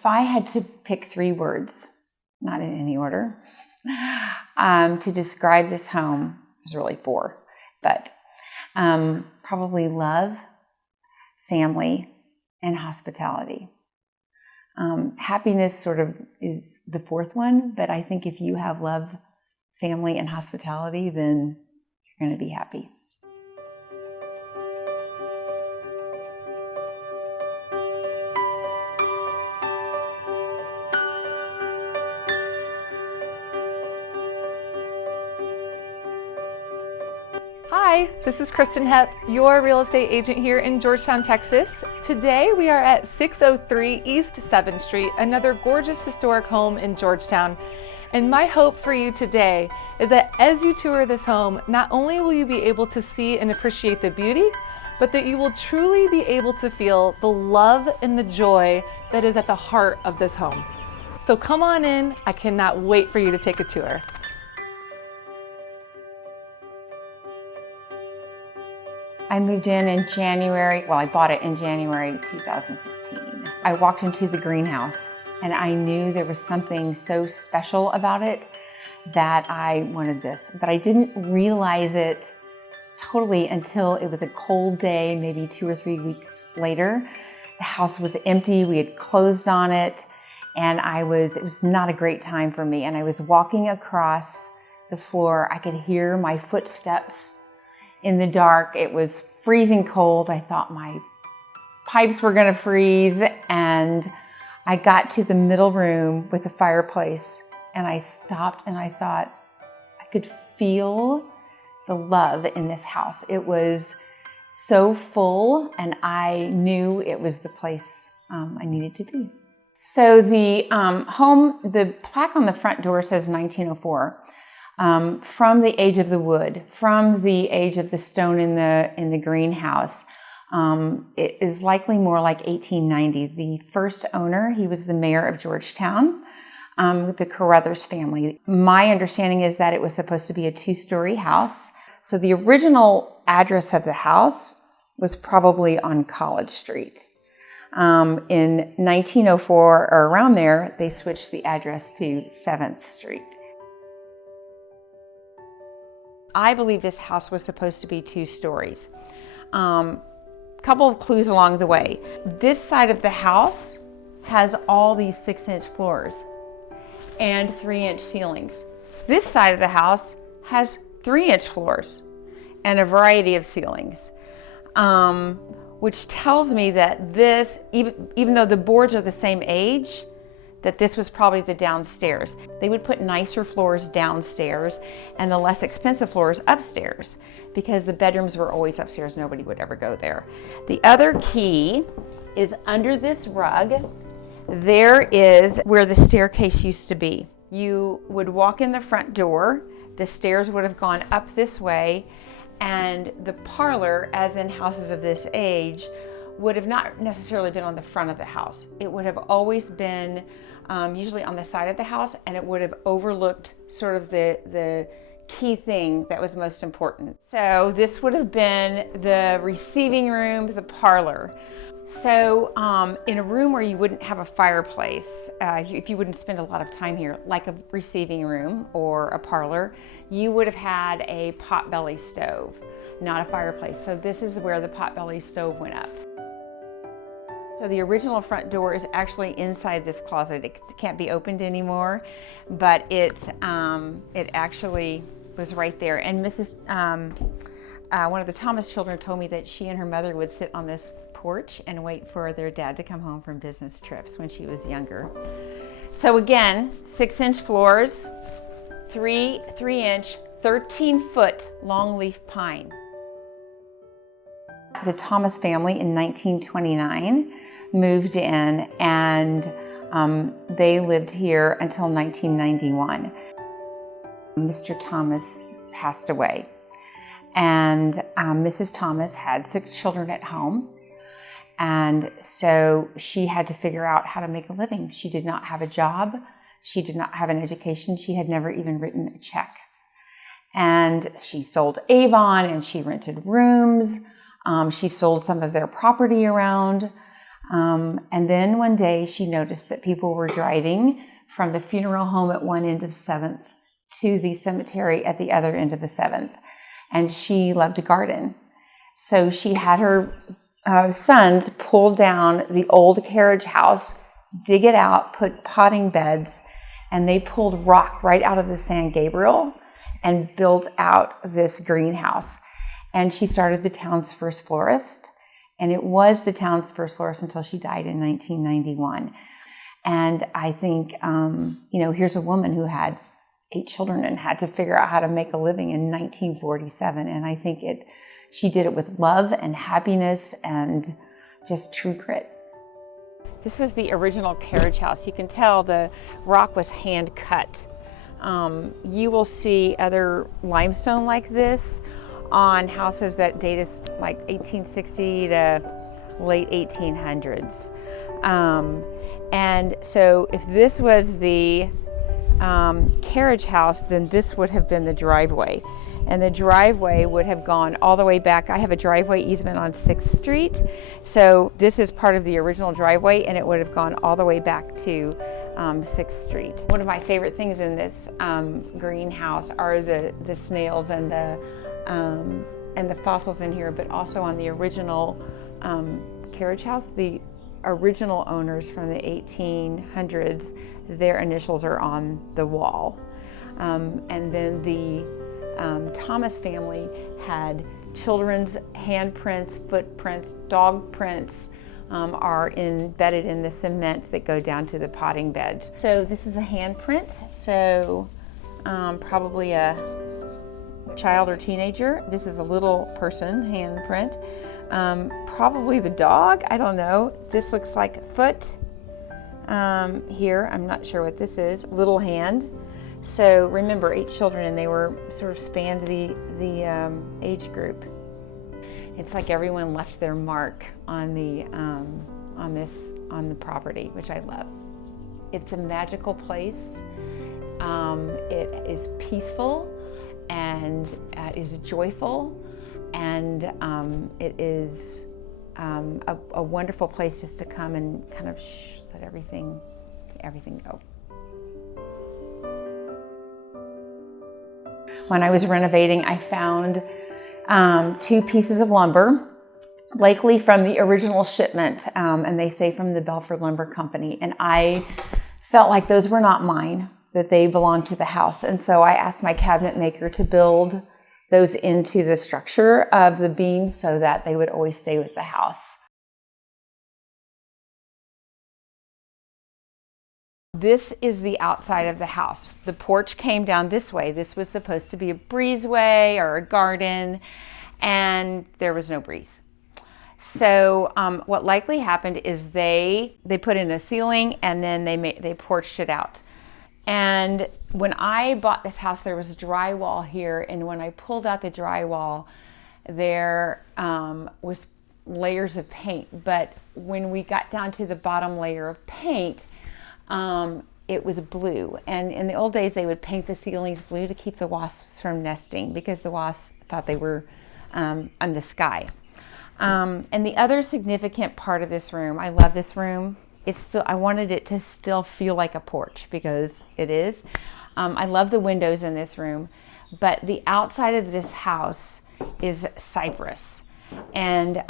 If I had to pick 3 words, not in any order, to describe this home, there's really 4, but probably love, family, and hospitality. Happiness sort of is the 4th one, but I think if you have love, family, and hospitality, then you're going to be happy. Hi, this is Kristen Hepp, your real estate agent here in Georgetown, Texas. Today we are at 603 East 7th Street, another gorgeous historic home in Georgetown. And my hope for you today is that as you tour this home, not only will you be able to see and appreciate the beauty, but that you will truly be able to feel the love and the joy that is at the heart of this home. So come on in, I cannot wait for you to take a tour. I moved in January, I bought it in January 2015. I walked into the greenhouse and I knew there was something so special about it that I wanted this, but I didn't realize it totally until it was a cold day, maybe 2 or 3 weeks later. The house was empty, we had closed on it, and it was not a great time for me. And I was walking across the floor, I could hear my footsteps in the dark. It was freezing cold. I thought my pipes were gonna freeze, and I got to the middle room with the fireplace and I stopped and I thought I could feel the love in this house. It was so full and I knew it was the place I needed to be. So the the plaque on the front door says 1904. From the age of the wood, from the age of the stone in the greenhouse. It is likely more like 1890. The first owner, he was the mayor of Georgetown, the Carruthers family. My understanding is that it was supposed to be a 2-story house. So the original address of the house was probably on College Street. In 1904 or around there, they switched the address to 7th Street. I believe this house was supposed to be 2 stories. Couple of clues along the way. This side of the house has all these 6-inch floors and 3-inch ceilings. This side of the house has 3-inch floors and a variety of ceilings, which tells me that this, even though the boards are the same age, that this was probably the downstairs. They would put nicer floors downstairs and the less expensive floors upstairs because the bedrooms were always upstairs. Nobody would ever go there. The other key is under this rug. There is where the staircase used to be. You would walk in the front door, the stairs would have gone up this way, and the parlor, as in houses of this age, would have not necessarily been on the front of the house. It would have always been usually on the side of the house, and it would have overlooked sort of the key thing that was most important. So this would have been the receiving room, the parlor. So in a room where you wouldn't have a fireplace, if you wouldn't spend a lot of time here, like a receiving room or a parlor, you would have had a potbelly stove, not a fireplace. So this is where the potbelly stove went up. So the original front door is actually inside this closet. It can't be opened anymore, but it actually was right there. And one of the Thomas children told me that she and her mother would sit on this porch and wait for their dad to come home from business trips when she was younger. So again, 6-inch floors, 3-inch, 13-foot longleaf pine. The Thomas family in 1929 moved in, and they lived here until 1991. Mr. Thomas passed away, and Mrs. Thomas had 6 children at home, and so she had to figure out how to make a living. She did not have a job. She did not have an education. She had never even written a check. And she sold Avon, and she rented rooms. She sold some of their property around. And then one day she noticed that people were driving from the funeral home at one end of the 7th to the cemetery at the other end of the 7th. And she loved to garden. So she had her sons pull down the old carriage house, dig it out, put potting beds, and they pulled rock right out of the San Gabriel and built out this greenhouse. And she started the town's first florist. And it was the town's first florist until she died in 1991. And I think, here's a woman who had 8 children and had to figure out how to make a living in 1947. And I think she did it with love and happiness and just true grit. This was the original carriage house. You can tell the rock was hand cut. You will see other limestone like this on houses that date us like 1860 to late 1800s. And so if this was the carriage house, then this would have been the driveway. And the driveway would have gone all the way back. I have a driveway easement on 6th Street. So this is part of the original driveway, and it would have gone all the way back to 6th Street. One of my favorite things in this greenhouse are the snails and the fossils in here, but also on the original carriage house, the original owners from the 1800s, their initials are on the wall. And then the Thomas family had children's handprints, footprints, dog prints are embedded in the cement that go down to the potting beds. So this is a handprint, so probably a child or teenager. This is a little person handprint. Probably the dog, I don't know. This looks like a foot here. I'm not sure what this is. Little hand. So remember, 8 children, and they were sort of spanned the age group. It's like everyone left their mark on the property, which I love. It's a magical place. It is peaceful and is joyful, and it is a wonderful place just to come and kind of let everything go. When I was renovating, I found 2 pieces of lumber, likely from the original shipment, and they say from the Belford Lumber Company. And I felt like those were not mine, that they belonged to the house. And so I asked my cabinet maker to build those into the structure of the beam so that they would always stay with the house. This is the outside of the house. The porch came down this way. This was supposed to be a breezeway or a garden, and there was no breeze. So what likely happened is they put in a ceiling, and then they porched it out. And when I bought this house, there was drywall here, and when I pulled out the drywall, there was layers of paint. But when we got down to the bottom layer of paint, it was blue. And in the old days, they would paint the ceilings blue to keep the wasps from nesting, because the wasps thought they were on the sky. And the other significant part of this room, I love this room. I wanted it to still feel like a porch, because it is. I love the windows in this room, but the outside of this house is cypress. And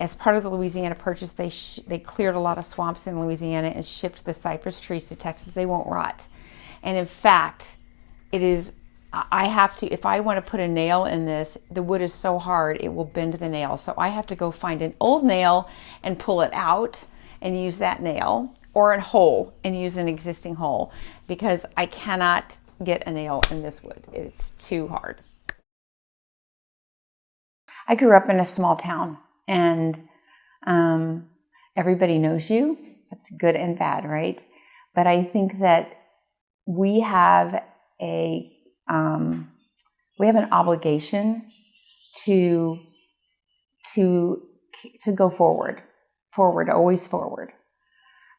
as part of the Louisiana Purchase, they cleared a lot of swamps in Louisiana and shipped the cypress trees to Texas. They won't rot. And in fact, if I want to put a nail in this, the wood is so hard, it will bend the nail. So I have to go find an old nail and pull it out and use that nail, or a hole and use an existing hole, because I cannot get a nail in this wood. It's too hard. I grew up in a small town, and everybody knows you. That's good and bad, right? But I think that we have an obligation to go forward, always forward.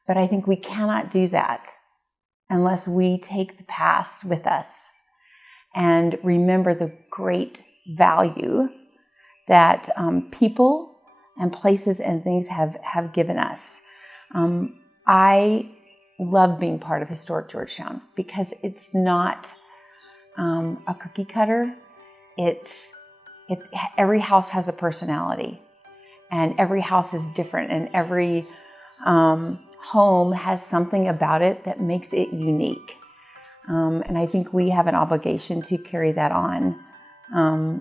But I think we cannot do that unless we take the past with us and remember the great value that people and places and things have given us. I love being part of Historic Georgetown because it's not a cookie cutter. It's every house has a personality, and every house is different, and every home has something about it that makes it unique. And I think we have an obligation to carry that on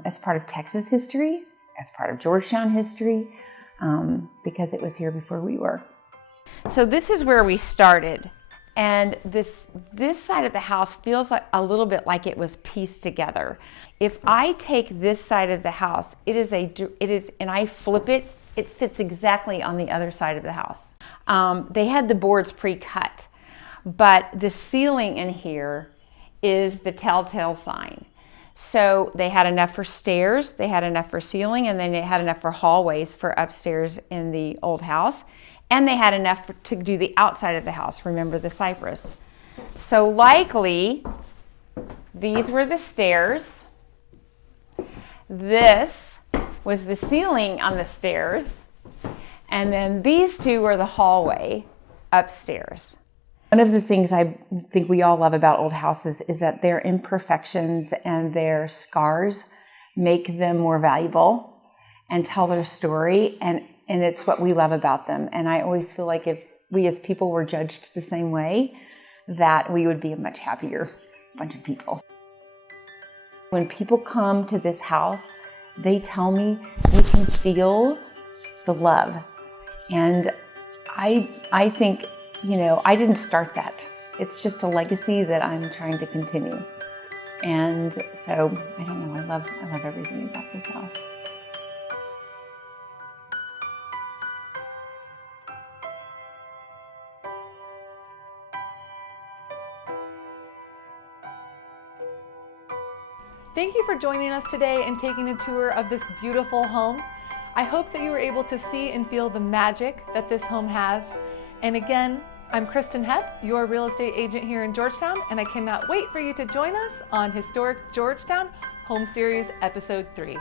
as part of Texas history, as part of Georgetown history, because it was here before we were. So this is where we started. And this side of the house feels like a little bit like it was pieced together. If I take this side of the house, it is, and I flip it, it fits exactly on the other side of the house. They had the boards pre-cut, but the ceiling in here is the telltale sign. So they had enough for stairs, they had enough for ceiling, and then they had enough for hallways for upstairs in the old house. And they had enough to do the outside of the house. Remember the cypress. So likely, these were the stairs. This was the ceiling on the stairs. And then these two were the hallway upstairs. One of the things I think we all love about old houses is that their imperfections and their scars make them more valuable and tell their story. And it's what we love about them. And I always feel like if we as people were judged the same way, that we would be a much happier bunch of people. When people come to this house, they tell me they can feel the love. And I think, I didn't start that. It's just a legacy that I'm trying to continue. And so, I don't know, I love everything about this house. Thank you for joining us today and taking a tour of this beautiful home. I hope that you were able to see and feel the magic that this home has. And again, I'm Kristen Hepp, your real estate agent here in Georgetown, and I cannot wait for you to join us on Historic Georgetown Home Series Episode 3.